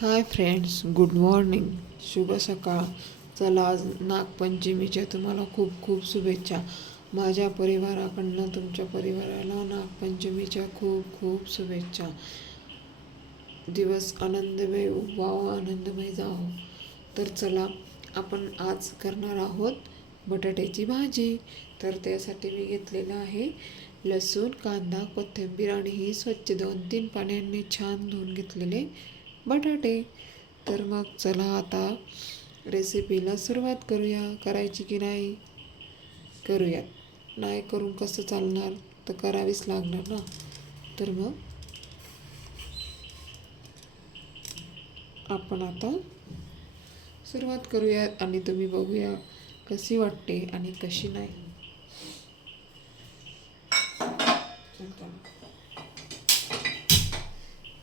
Hi friends good morning. शुभ सकाळ. चला आज नागपंचमीच्या तुम्हाला खूप खूप शुभेच्छा. माझ्या परिवाराकडनं तुमच्या परिवाराला नागपंचमीच्या खूप खूप शुभेच्छा. दिवस आनंदमय व्हावं आनंदमय जावं. तर चला आपण आज करणार आहोत बटाट्याची भाजी. तर त्यासाठी मी घेतलेलं आहे लसूण कांदा कोथिंबीर आणि ही स्वच्छ दोन तीन पाण्याने छान धुवून घेतलेले बटाटे. तर मग चला आता रेसिपीला सुरुवात करूया. करायची की नाही? करूयात. नाही करून कसं चालणार? तर करावीच लागणार ना? तर मग आपण आता सुरुवात करूयात आणि तुम्ही बघूया कशी वाटते आणि कशी नाही.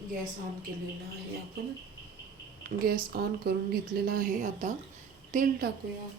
गॅस ऑन केलेला आहे आपण. गॅस ऑन करून घेतलेला आहे आता. तेल टाकूया.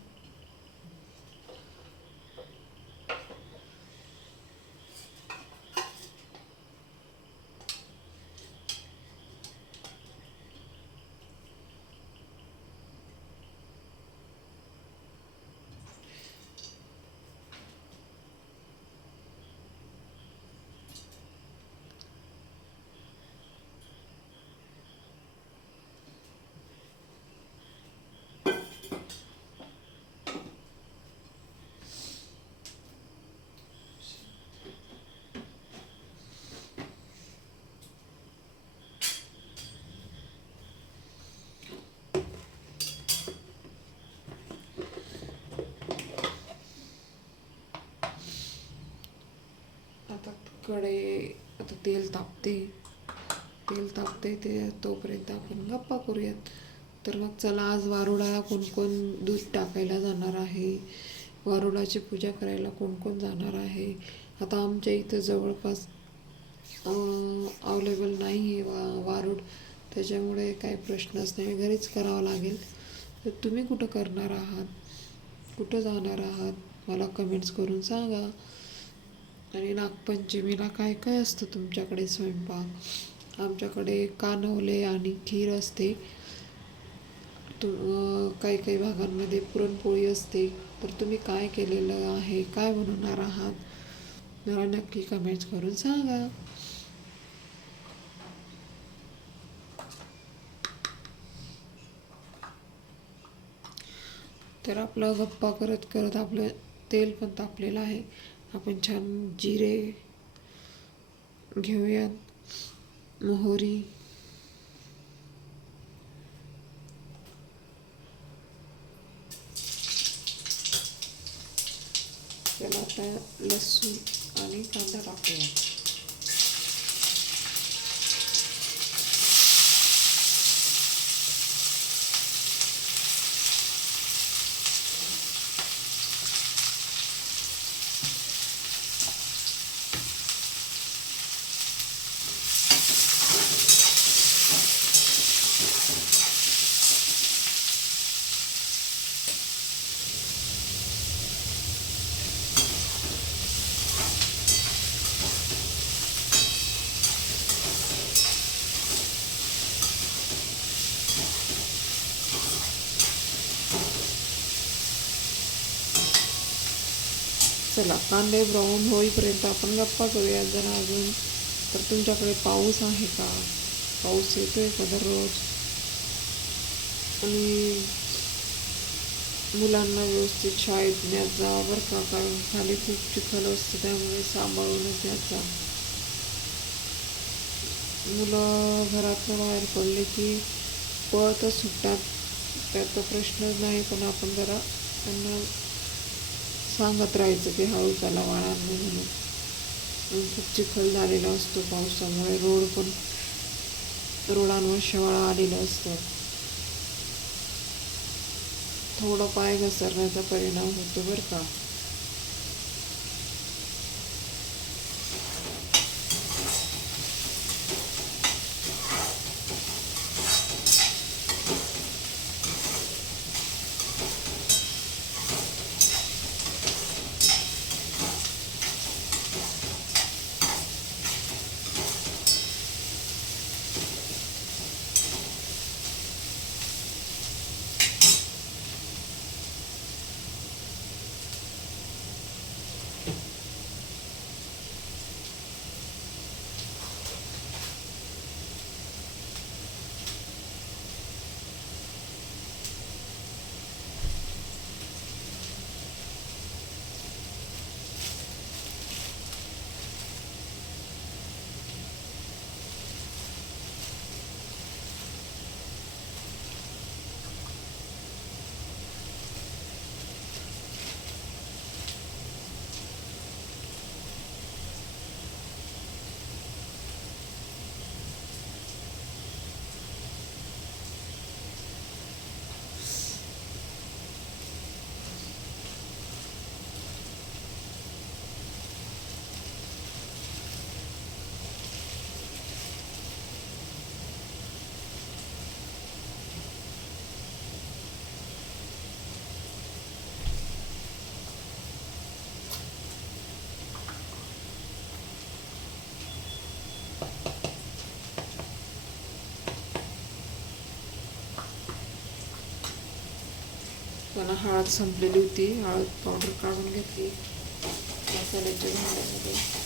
कडे आता तेल तापते तेल तापते ते तोपर्यंत आपण गप्पा करूयात तर मग चला आज वारुळाला कोण कोण दूध टाकायला जाणार आहे वारुळाची पूजा करायला कोण कोण जाणार आहे आता आमच्या इथं जवळपास अवेलेबल नाही आहे वा वारूड त्याच्यामुळे काही प्रश्नच नाही घरीच करावं लागेल तर तुम्ही कुठं करणार आहात कुठं जाणार आहात मला कमेंट्स करून सांगा आणि नागपंचमीला काय काय असतं तुमच्याकडे स्वयंपाक? आमच्याकडे कानवले आणि खीर असते. तु काही काही भागांमध्ये पुरणपोळी असते. तर तुम्ही काय केलेलं आहे? काय बनवणार आहात? मला नक्की कमेंट्स करून सांगा. तर आपलं गप्पा करत करत आपलं तेल पण तापलेलं आहे. आपण छान जिरे घेऊयात मोहरी. त्याला आता लसूण आणि कांदा टाकूया. चला कांदे ब्राऊन होईपर्यंत आपण गप्पा करूया. जरा अजून तर तुमच्याकडे पाऊस आहे का? पाऊस येतो आहे का दररोज? आणि मुलांना व्यवस्थित शाळेत न्यात जा बरं का? कारण खाली खूप चिखल असतं त्यामुळे सांभाळूनच न्यात जा मुलं घरातनं बाहेर पडले की पळतच सुटतात. त्याचा प्रश्नच नाही पण आपण जरा त्यांना सांगत राहायचं की हळू त्याला वाळा म्हणून. खूप चिखल झालेला असतो पावसामुळे. रोड पण रोडांवर शेवाळा आलेलं असतो. थोडं पाय घसरण्याचा परिणाम होतो बरं का. करताना हळद संपलेली होती हळद पावडर काढून घेतली. मसाल्याच्या भांड्यामध्ये.